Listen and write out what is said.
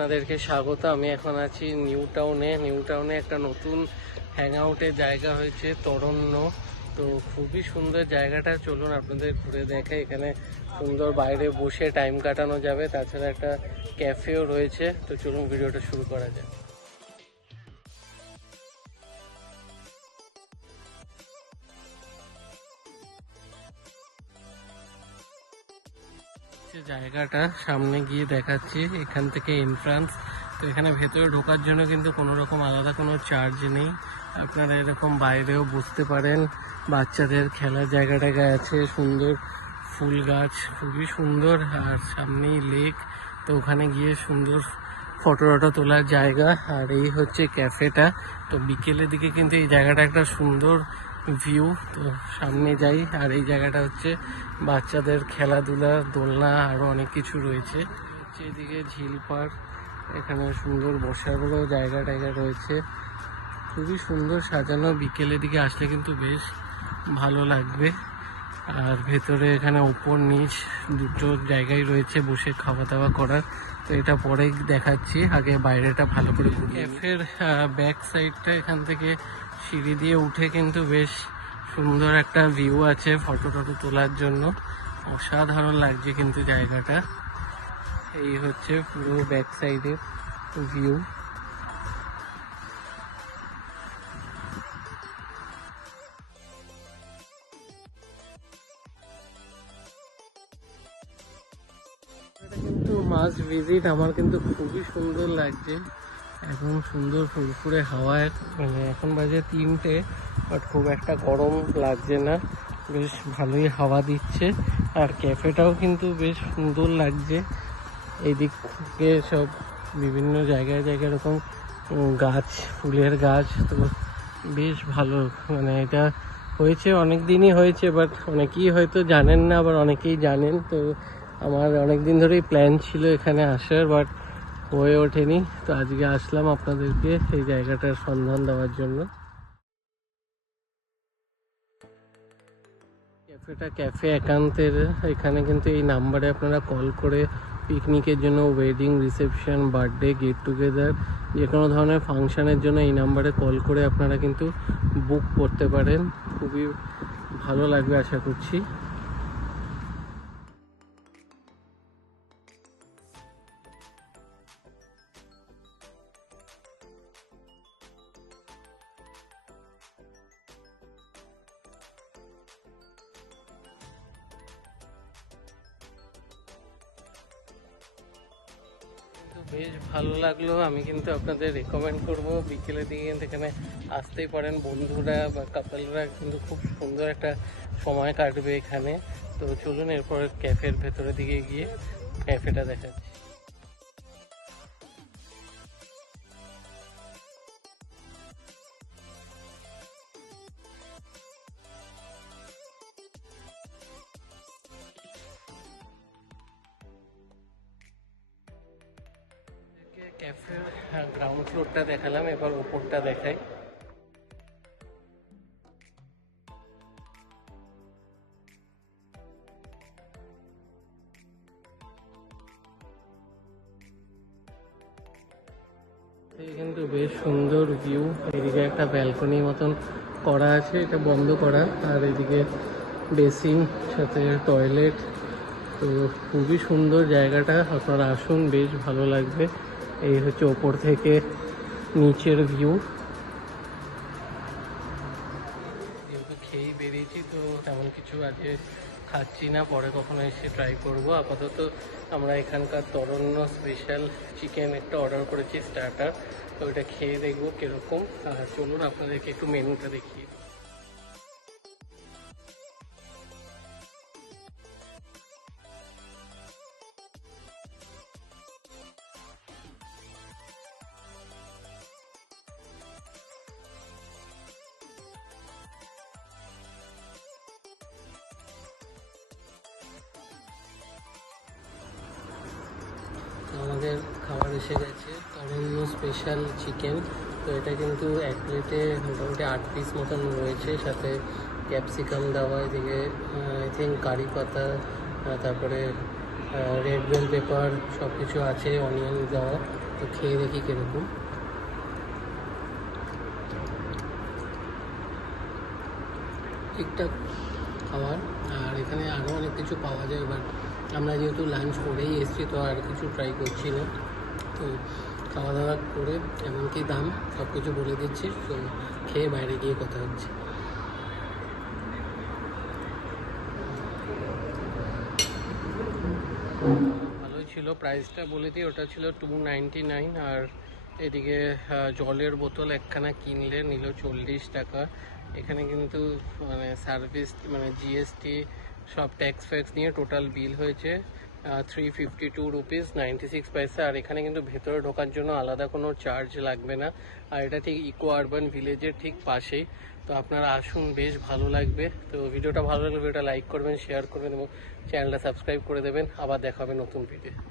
আপনাদেরকে স্বাগত। আমি এখন আছি নিউ টাউনে একটা নতুন হ্যাং আউটের জায়গা হয়েছে তরণ্য। তো খুবই সুন্দর জায়গাটা, চলুন আপনাদের ঘুরে দেখাই। এখানে সুন্দর বাইরে বসে টাইম কাটানো যাবে, তাছাড়া একটা ক্যাফেও রয়েছে। তো চলুন ভিডিওটা শুরু করা যায়। জায়গাটা সামনে গিয়ে দেখাচ্ছি, এখান থেকে এন্ট্রান্স। তো এখানে ভেতরে ঢোকার জন্য কিন্তু কোনো রকম আলাদা কোনো চার্জ নেই। আপনারা এরকম বাইরেও বসতে পারেন। বাচ্চাদের খেলার জায়গাটা আছে, সুন্দর ফুল গাছ, খুবই সুন্দর। আর সামনেই লেক, তো ওখানে গিয়ে সুন্দর ফটো তোলার জায়গা। আর এই হচ্ছে ক্যাফেটা। তো বিকেলের দিকে কিন্তু এই জায়গাটা একটা সুন্দর ভিউ। তো সামনে যাই। আর এই জায়গাটা হচ্ছে বাচ্চাদের খেলাধুলা, দোলনা, আরও অনেক কিছু রয়েছে। হচ্ছে এদিকে ঝিল পার্ক, এখানে সুন্দর বসারও জায়গা রয়েছে, খুবই সুন্দর সাজানো। বিকেলের দিকে আসলে কিন্তু বেশ ভালো লাগবে। আর ভেতরে এখানে উপর নিচ দুটো জায়গায় রয়েছে বসে খাওয়া দাওয়া করার। তো এটা পরে দেখাচ্ছি, আগে বাইরেটা ভালো করে। ক্যাফের ব্যাক সাইডটা, এখান থেকে সিঁড়ি দিয়ে উঠে কিন্তু বেশ সুন্দর একটা ভিউ আছে ফটো তোলার জন্য। অসাধারণ লাগছে কিন্তু জায়গাটা। এই হচ্ছে পুরো ব্যাক সাইডের ভিউ। কিন্তু মাস্ট ভিজিট, আমার কিন্তু খুবই সুন্দর লাগছে। এখন সুন্দর ফুরফুরে হাওয়ায়, মানে এখন বাজে 3টে, বাট খুব একটা গরম লাগছে না, বেশ ভালোই হাওয়া দিচ্ছে। আর ক্যাফেটাও কিন্তু বেশ সুন্দর লাগছে। এই দিক থেকে সব বিভিন্ন জায়গায় এরকম গাছ, ফুলের গাছ। তো বেশ ভালো, মানে এটা হয়েছে অনেক দিনই হয়েছে, বাট অনেকেই হয়তো জানেন না, আবার অনেকেই জানেন। তো আমার অনেক দিন ধরেই প্ল্যান ছিল এখানে আসার, বাট হয়ে ওঠেনি। তো আজকে আসলাম আপনাদেরকে এই জায়গাটার সন্ধান দেওয়ার জন্য। ক্যাফেটা ক্যাফে একান্তের। এখানে কিন্তু এই নাম্বারে আপনারা কল করে পিকনিকের জন্য, wedding, reception, birthday, get together, যে কোনো ধরনের ফাংশানের জন্য এই নাম্বারে কল করে আপনারা কিন্তু বুক করতে পারেন। খুবই ভালো লাগবে আশা করছি। বেশ ভালো লাগলো। আমি কিন্তু আপনাদের রেকমেন্ড করব, বিকেলের দিকে কিন্তু এখানে আসতেই পারেন। বন্ধুরা বা কাপলরা কিন্তু খুব সুন্দর একটা সময় কাটবে এখানে। তো চলুন এরপর ক্যাফের ভেতরের দিকে গিয়ে ক্যাফেটা দেখাচ্ছি। ক্যাফের গ্রাউন্ড ফ্লোরটা দেখালাম, এবার উপরটা দেখাই। কিন্তু বেশ সুন্দর ভিউ। এদিকে একটা ব্যালকনির মতন করা আছে, এটা বন্ধ করা। আর এদিকে বেসিন, সাথে টয়লেট। তো খুবই সুন্দর জায়গাটা, আপনারা আসুন, বেশ ভালো লাগবে। এই হচ্ছে ওপর থেকে নিচের ভিউ। যেহেতু খেয়েই বেরিয়েছি, তো তেমন কিছু আজকে খাচ্ছি না, পরে কখনো এসে ট্রাই করব। আপাতত আমরা এখানকার তরণ্য স্পেশাল চিকেন একটা অর্ডার করেছি, স্টার্টার। তো ওইটা খেয়ে দেখবো কীরকম। চলুন আপনাদেরকে একটু মেনুটা দেখিয়ে। আমাদের খাবার এসে গেছে, তরণ্য স্পেশাল চিকেন। তো এটা কিন্তু এক প্লেটে মোটামুটি 8 পিস মতন রয়েছে, সাথে ক্যাপসিকাম দেওয়া, এদিকে আই থিঙ্ক কারি পাতা, তারপরে রেড বেল পেপার সব কিছু আছে, অনিয়ন দেওয়া। তো খেয়ে দেখি কিরকম। ঠিকঠাক খাবার, আর এখানে আরও অনেক কিছু পাওয়া যায়। এবার আমরা যেহেতু লাঞ্চ করেই এসেছি তো আর কিছু ট্রাই করছি না। তো খাওয়া দাওয়া করে এমনকি দাম সব কিছু বলে দিচ্ছি, তো খেয়ে বাইরে গিয়ে কথা হচ্ছে। ভালোই ছিল, প্রাইসটা বলে দিই, ওটা ছিল 299। আর এদিকে জলের বোতল একখানা কিনলে নিল 40 টাকা। এখানে কিন্তু মানে সার্ভিস মানে জিএসটি সব ট্যাক্স ফ্যাক্স নিয়ে টোটাল বিল হয়েছে 352 রুপিস 96 পয়সা। আর এখানে কিন্তু ভেতরে ঢোকার জন্য আলাদা কোনো চার্জ লাগবে না। আর এটা ঠিক ইকো আরবান ভিলেজের ঠিক পাশেই। তো আপনারা আসুন, বেশ ভালো লাগবে। তো ভিডিওটা ভালো লাগলে ভিডিওটা লাইক করবেন, শেয়ার করবেন এবং চ্যানেলটা সাবস্ক্রাইব করে দেবেন। আবার দেখা হবে নতুন ভিডিও।